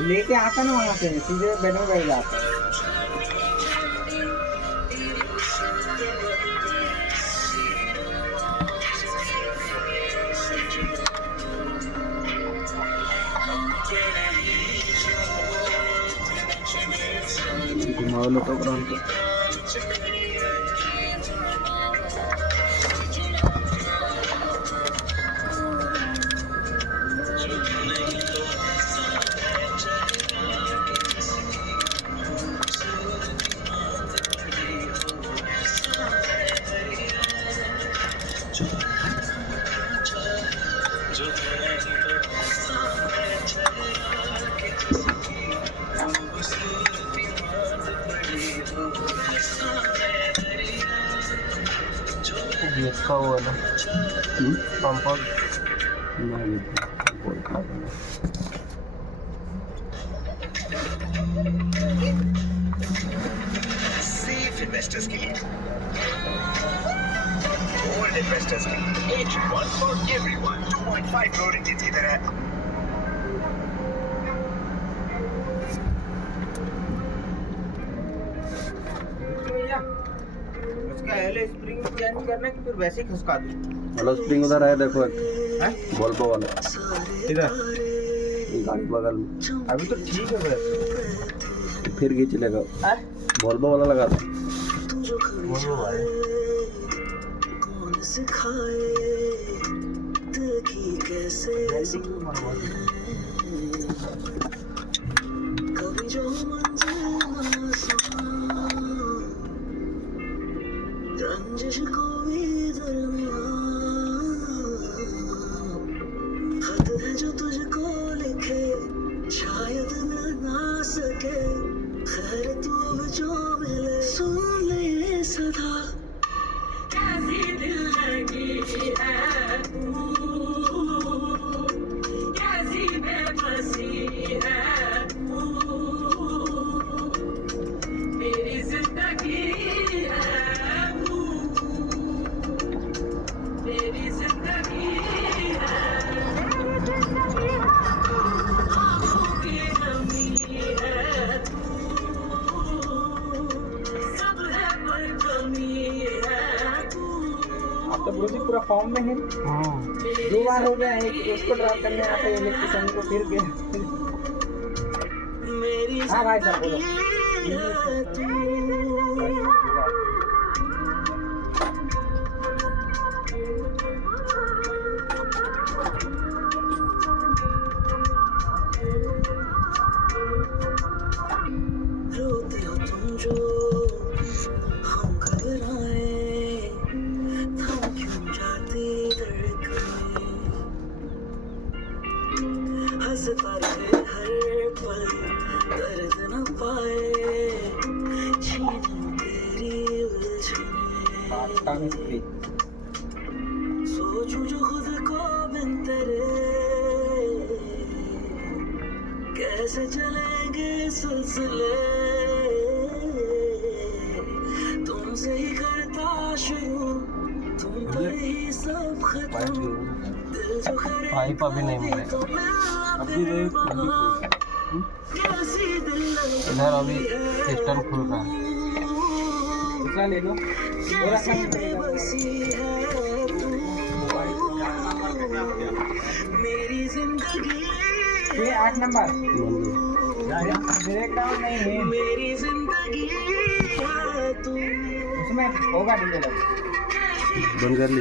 लेके आता ना वहाँ से सीधे बेड में बैठ जाता है। घुमाओ लो तो ग्राउंड पे। इसका वो वाला पंपर सेफ इन्वेस्टर्स के लिए, ओल्ड इन्वेस्टर्स के लिए, H one for everyone 2.5 crore Indians की तरह। उसका एल स्प्रिंग चेंज करना है कि फिर वैसे ही खसका दूँ? हेलो स्प्रिंग उधर है, देखो एक हैं? वॉल्वो वाला इधर गाड़ी बगल में। अभी तो ठीक है वैसे। फिर खींच लेगा। हैं? वॉल्वो वाला लगा दो। वो भाई रंजिश को भी खत है जो तुझको लिखे, शायद मिल ना सके, खैर तू अब जो मिले सुन ले सदा। कैसी दिल लगी है तू, कैसी बेबसी है तू, मेरी जिंदगी है तू, मेरी जिंदगी है, आँखों की नमी है तू, सब है पर कमी है तू। अब तो ब्रूसी पूरा फॉर्म में है। 2 बार हो गया, एक उसको ड्रॉप करने आता है इलेक्ट्रिशियन को, फिर गया। हाँ भाई साहब बोलो। रोते हो तुम जो हम घबराए, थम क्यों जाती धड़कनें, हंसता रहे हर पल दर्द न पाए, छीन तेरी उलझनें, सोचूं जो खुद को बिन तेरे, कैसे चलेंगे सिलसिले, तुमसे ही करता शुरू, तुम पर ही सब खत्म, दिल जो करे पाइप अभी नहीं मिले। तो मिलना फिर वहाँ, कैसी दिल इधर अभी सिस्टम खुल रहा है। दूसरा ले लो। कैसी बेबसी है तू, मेरी जिंदगी ये 8 नंबर ब्रेक डाउन नहीं है, मेरी जिंदगी है तू। उसमें होगा डीजल। बंद कर ली।